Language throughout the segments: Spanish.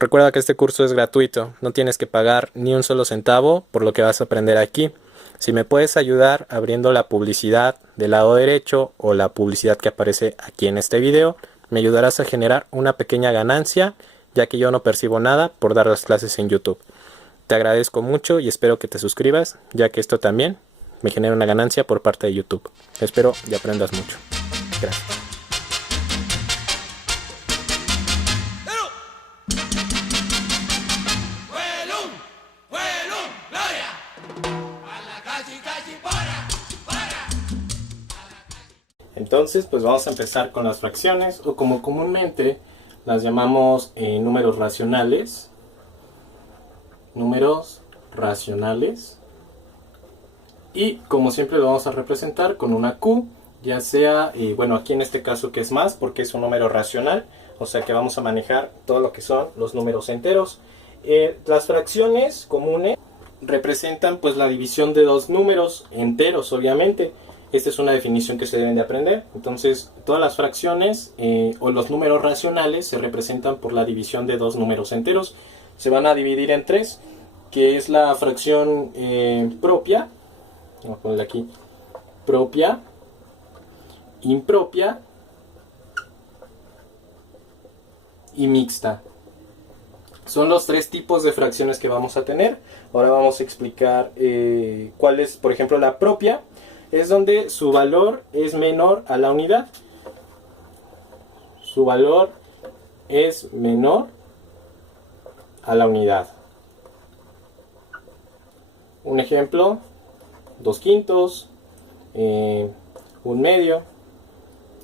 Recuerda que este curso es gratuito, no tienes que pagar ni un solo centavo por lo que vas a aprender aquí. Si me puedes ayudar abriendo la publicidad del lado derecho o la publicidad que aparece aquí en este video, me ayudarás a generar una pequeña ganancia, ya que yo no percibo nada por dar las clases en YouTube. Te agradezco mucho y espero que te suscribas, ya que esto también me genera una ganancia por parte de YouTube. Espero y aprendas mucho. Gracias. Entonces, pues vamos a empezar con las fracciones, o como comúnmente las llamamos números racionales. Números racionales. Y como siempre lo vamos a representar con una Q, ya sea, bueno, aquí en este caso que es más, porque es un número racional, o sea que vamos a manejar todo lo que son los números enteros. Las fracciones comunes representan pues la división de dos números enteros, obviamente. Esta es una definición que se deben de aprender. Entonces, todas las fracciones o los números racionales se representan por la división de dos números enteros. Se van a dividir en tres, que es la fracción propia. Vamos a ponerle aquí, propia, impropia y mixta. Son los tres tipos de fracciones que vamos a tener. Ahora vamos a explicar cuál es, por ejemplo, la propia. Es donde su valor es menor a la unidad. Su valor es menor a la unidad. Un ejemplo, 2/5, 1/2,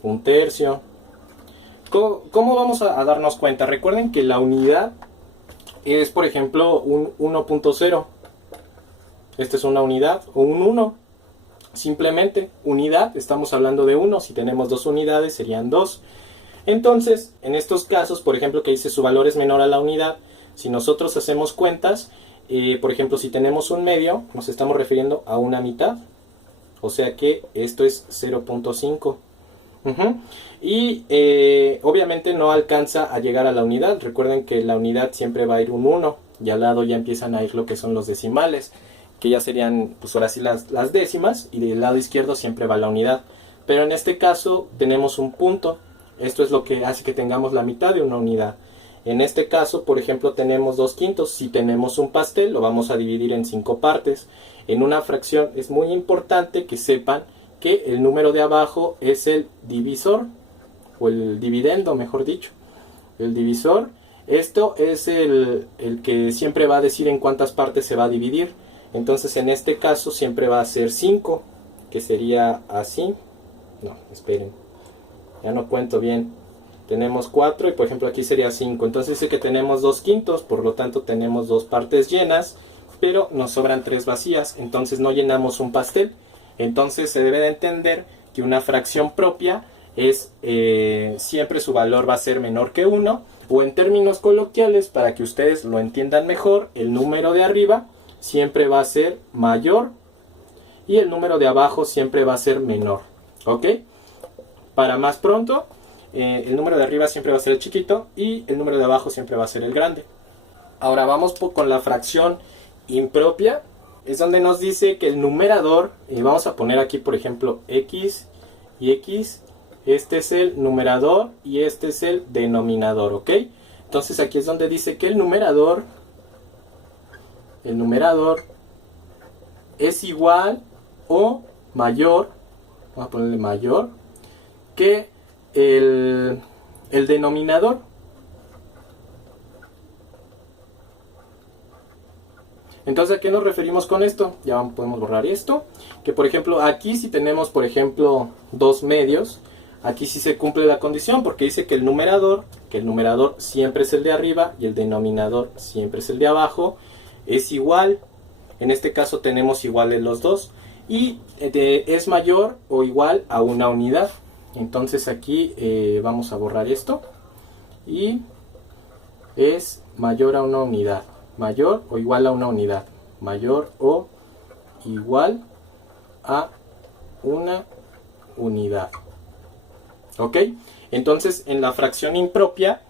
1/3. ¿Cómo vamos a darnos cuenta? Recuerden que la unidad es, por ejemplo, un 1.0. Esta es una unidad o un 1. Simplemente unidad, estamos hablando de 1. Si tenemos dos unidades serían 2. Entonces, en estos casos, por ejemplo, que dice su valor es menor a la unidad, si nosotros hacemos cuentas, por ejemplo, si tenemos un medio, nos estamos refiriendo a una mitad. O sea que esto es 0.5. Y obviamente no alcanza a llegar a la unidad. Recuerden que la unidad siempre va a ir un 1 y al lado ya empiezan a ir lo que son los decimales, que ya serían pues ahora sí las décimas, y del lado izquierdo siempre va la unidad. Pero en este caso tenemos un punto. Esto es lo que hace que tengamos la mitad de una unidad. En este caso, por ejemplo, tenemos 2/5. Si tenemos un pastel, lo vamos a dividir en 5 partes. En una fracción es muy importante que sepan que el número de abajo es el divisor, o el dividendo, mejor dicho. El divisor, esto es el que siempre va a decir en cuántas partes se va a dividir. Entonces en este caso siempre va a ser 5, que sería así. No, esperen, ya no cuento bien. Tenemos 4 y por ejemplo aquí sería 5. Entonces dice que tenemos 2/5, por lo tanto tenemos 2 partes llenas, pero nos sobran 3 vacías. Entonces no llenamos un pastel. Entonces se debe de entender que una fracción propia es siempre su valor va a ser menor que 1. O en términos coloquiales, para que ustedes lo entiendan mejor, el número de arriba siempre va a ser mayor y el número de abajo siempre va a ser menor. ¿Ok? Para más pronto, el número de arriba siempre va a ser el chiquito y el número de abajo siempre va a ser el grande. Ahora vamos con la fracción impropia. Es donde nos dice que el numerador, vamos a poner aquí por ejemplo x y x. Este es el numerador y este es el denominador, ¿ok? Entonces aquí es donde dice que el numerador es igual o mayor, vamos a ponerle mayor, que el denominador. Entonces, ¿a qué nos referimos con esto? Ya podemos borrar esto. Que por ejemplo, aquí si tenemos, por ejemplo, 2 medios, aquí sí se cumple la condición, porque dice que el numerador siempre es el de arriba y el denominador siempre es el de abajo, es igual. En este caso tenemos iguales los dos. Y es mayor o igual a una unidad. Entonces aquí vamos a borrar esto. Y es mayor a una unidad. Mayor o igual a una unidad. Mayor o igual a una unidad. ¿Ok? Entonces en la fracción impropia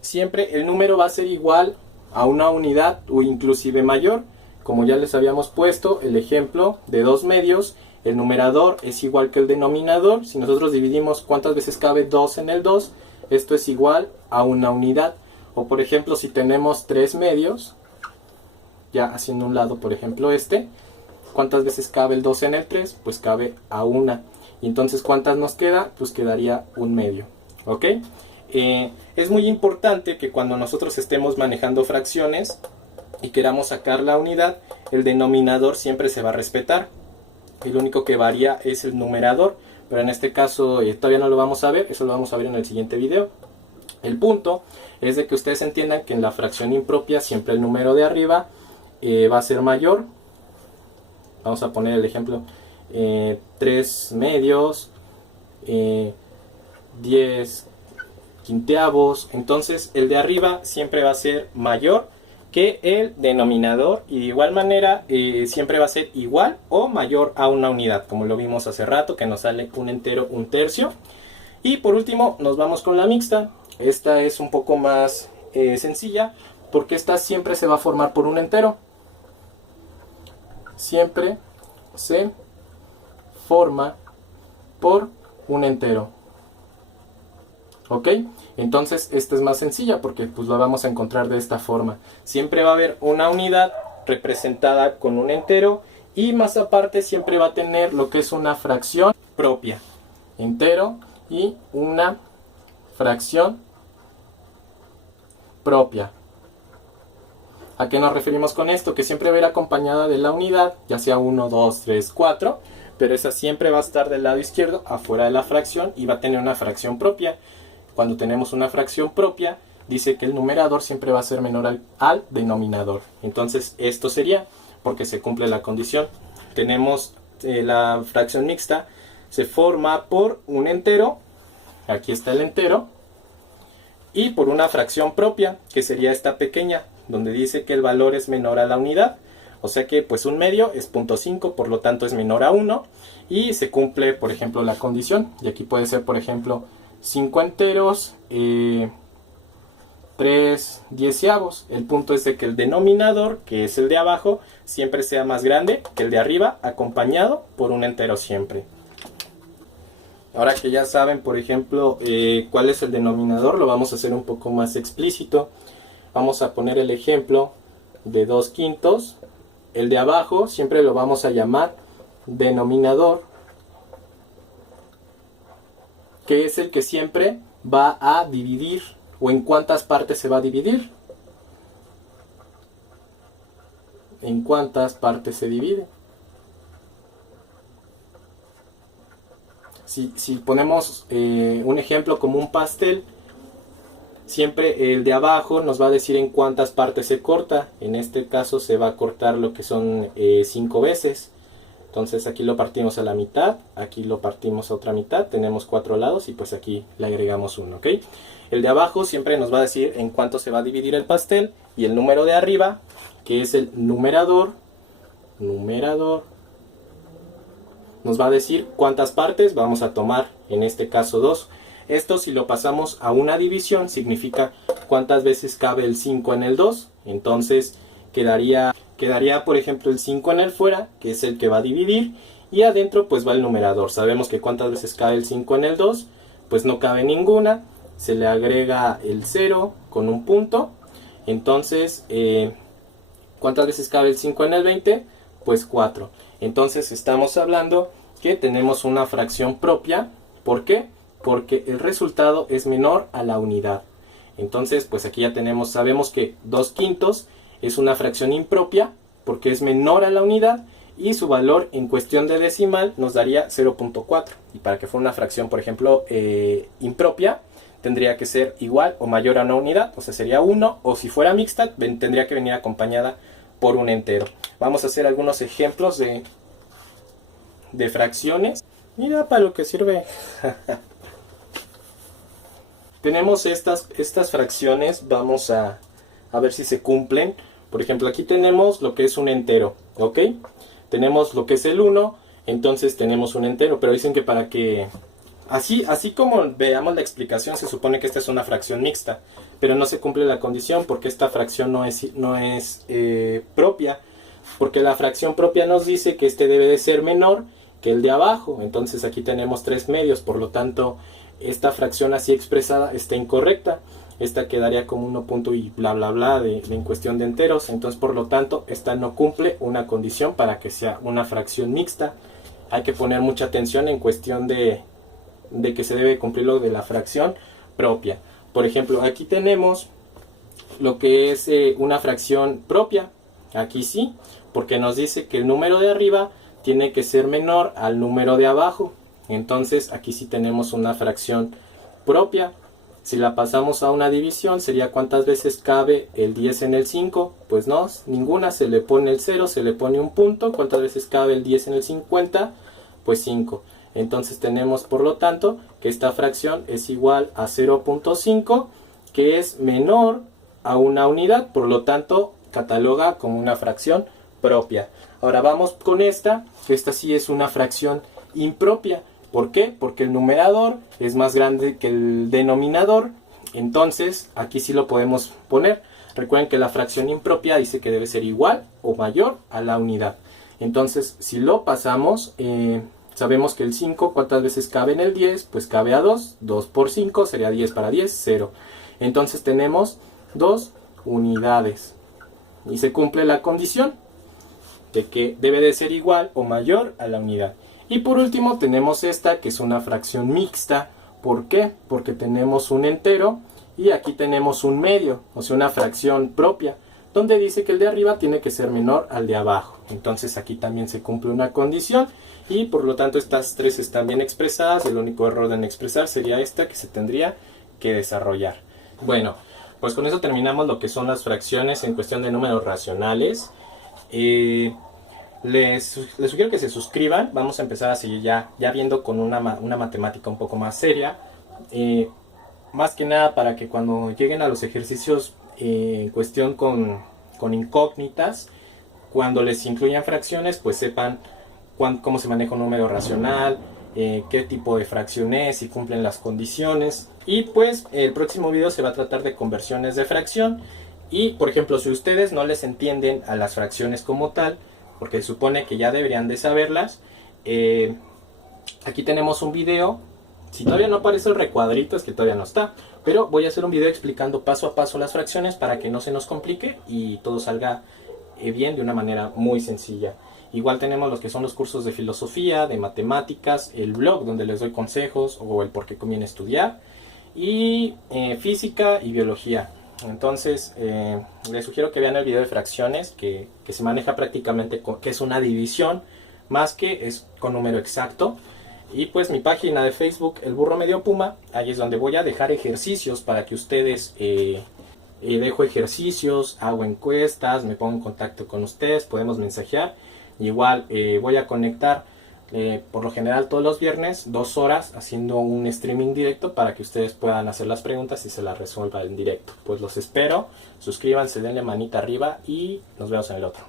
siempre el número va a ser igual a una unidad o inclusive mayor. Como ya les habíamos puesto el ejemplo de 2 medios, el numerador es igual que el denominador. Si nosotros dividimos cuántas veces cabe 2 en el 2, esto es igual a una unidad. O por ejemplo, si tenemos 3 medios, ya haciendo un lado, por ejemplo ¿cuántas veces cabe el 2 en el 3? Pues cabe a una. Y entonces, ¿cuántas nos queda? Pues quedaría un medio. ¿Ok? Es muy importante que cuando nosotros estemos manejando fracciones y queramos sacar la unidad, el denominador siempre se va a respetar. Y lo único que varía es el numerador. Pero en este caso todavía no lo vamos a ver. Eso lo vamos a ver en el siguiente video. El punto es de que ustedes entiendan que en la fracción impropia siempre el número de arriba va a ser mayor. Vamos a poner el ejemplo 3 medios, 10 quinteavos. Entonces el de arriba siempre va a ser mayor que el denominador, y de igual manera siempre va a ser igual o mayor a una unidad, como lo vimos hace rato, que nos sale un entero, un tercio. Y por último nos vamos con la mixta. Esta es un poco más sencilla, porque esta siempre se va a formar por un entero. Siempre se forma por un entero. ¿Ok? Entonces esta es más sencilla porque pues la vamos a encontrar de esta forma. Siempre va a haber una unidad representada con un entero, y más aparte siempre va a tener lo que es una fracción propia. Entero y una fracción propia. ¿A qué nos referimos con esto? Que siempre va a ir acompañada de la unidad, ya sea 1, 2, 3, 4, pero esa siempre va a estar del lado izquierdo, afuera de la fracción, y va a tener una fracción propia. Cuando tenemos una fracción propia, dice que el numerador siempre va a ser menor al denominador. Entonces esto sería porque se cumple la condición. Tenemos la fracción mixta, se forma por un entero, aquí está el entero, y por una fracción propia, que sería esta pequeña, donde dice que el valor es menor a la unidad. O sea que pues un medio es 0.5, por lo tanto es menor a 1, y se cumple, por ejemplo, la condición. Y aquí puede ser, por ejemplo, 5 enteros, 3 dieciavos. El punto es de que el denominador, que es el de abajo, siempre sea más grande que el de arriba, acompañado por un entero siempre. Ahora que ya saben, por ejemplo, cuál es el denominador, lo vamos a hacer un poco más explícito. Vamos a poner el ejemplo de 2 quintos. El de abajo siempre lo vamos a llamar denominador, que es el que siempre va a dividir. ¿O en cuántas partes se va a dividir? ¿En cuántas partes se divide? Si ponemos un ejemplo como un pastel, siempre el de abajo nos va a decir en cuántas partes se corta. En este caso se va a cortar lo que son 5 veces. Entonces aquí lo partimos a la mitad, aquí lo partimos a otra mitad, tenemos 4 lados y pues aquí le agregamos 1, ¿ok? El de abajo siempre nos va a decir en cuánto se va a dividir el pastel, y el número de arriba, que es el numerador, nos va a decir cuántas partes vamos a tomar, en este caso 2. Esto, si lo pasamos a una división, significa cuántas veces cabe el 5 en el 2. Entonces quedaría por ejemplo el 5 en el fuera, que es el que va a dividir, y adentro pues va el numerador. Sabemos que cuántas veces cabe el 5 en el 2, pues no cabe ninguna. Se le agrega el 0 con un punto. Entonces ¿cuántas veces cabe el 5 en el 20? Pues 4. Entonces estamos hablando que tenemos una fracción propia. ¿Por qué? Porque el resultado es menor a la unidad. Entonces pues aquí ya sabemos que 2 quintos es una fracción impropia porque es menor a la unidad, y su valor en cuestión de decimal nos daría 0.4. Y para que fuera una fracción, por ejemplo, impropia, tendría que ser igual o mayor a una unidad, o sea sería 1, o si fuera mixta tendría que venir acompañada por un entero. Vamos a hacer algunos ejemplos de fracciones. Mira para lo que sirve. Tenemos estas fracciones, vamos a ver si se cumplen. Por ejemplo, aquí tenemos lo que es un entero, ¿ok? Tenemos lo que es el 1, entonces tenemos un entero, pero dicen que para que Así como veamos la explicación, se supone que esta es una fracción mixta, pero no se cumple la condición porque esta fracción no es propia, porque la fracción propia nos dice que este debe de ser menor que el de abajo. Entonces aquí tenemos 3 medios, por lo tanto esta fracción así expresada está incorrecta. Esta quedaría como 1 punto y bla bla bla en cuestión de enteros. Entonces por lo tanto esta no cumple una condición para que sea una fracción mixta. Hay que poner mucha atención en cuestión de que se debe cumplir lo de la fracción propia. Por ejemplo, aquí tenemos lo que es una fracción propia. Aquí sí, porque nos dice que el número de arriba tiene que ser menor al número de abajo. Entonces aquí sí tenemos una fracción propia. Si la pasamos a una división, sería cuántas veces cabe el 10 en el 5. Pues no, ninguna. Se le pone el 0, se le pone un punto. ¿Cuántas veces cabe el 10 en el 50? Pues 5. Entonces tenemos por lo tanto que esta fracción es igual a 0.5, que es menor a una unidad, por lo tanto cataloga como una fracción propia. Ahora vamos con esta, que esta sí es una fracción impropia. ¿Por qué? Porque el numerador es más grande que el denominador, entonces aquí sí lo podemos poner. Recuerden que la fracción impropia dice que debe ser igual o mayor a la unidad. Entonces si lo pasamos, sabemos que el 5, ¿cuántas veces cabe en el 10? Pues cabe a 2. 2 por 5 sería 10 para 10, 0. Entonces tenemos 2 unidades. Y se cumple la condición de que debe de ser igual o mayor a la unidad. Y por último tenemos esta, que es una fracción mixta. ¿Por qué? Porque tenemos un entero y aquí tenemos un medio, o sea una fracción propia, donde dice que el de arriba tiene que ser menor al de abajo. Entonces aquí también se cumple una condición y por lo tanto estas tres están bien expresadas. El único error en expresar sería esta, que se tendría que desarrollar. Bueno, pues con eso terminamos lo que son las fracciones en cuestión de números racionales. Les sugiero que se suscriban. Vamos a empezar a seguir ya viendo con una matemática un poco más seria. Más que nada para que cuando lleguen a los ejercicios en cuestión con incógnitas, cuando les incluyan fracciones, pues sepan cómo se maneja un número racional, qué tipo de fracción es, si cumplen las condiciones. Y pues el próximo video se va a tratar de conversiones de fracción. Y por ejemplo, si ustedes no les entienden a las fracciones como tal, porque se supone que ya deberían de saberlas, aquí tenemos un video. Si todavía no aparece el recuadrito, es que todavía no está, pero voy a hacer un video explicando paso a paso las fracciones para que no se nos complique y todo salga bien de una manera muy sencilla. Igual tenemos los que son los cursos de filosofía, de matemáticas, el blog donde les doy consejos o el por qué conviene estudiar, y física y biología. Entonces les sugiero que vean el video de fracciones, que se maneja prácticamente que es una división más que es con número exacto. Y pues mi página de Facebook, El Burro Medio Puma, ahí es donde voy a dejar ejercicios para que ustedes, dejo ejercicios, hago encuestas, me pongo en contacto con ustedes, podemos mensajear. Igual voy a conectar por lo general todos los viernes 2 horas haciendo un streaming directo para que ustedes puedan hacer las preguntas y se las resuelva en directo. Pues los espero, suscríbanse, denle manita arriba y nos vemos en el otro.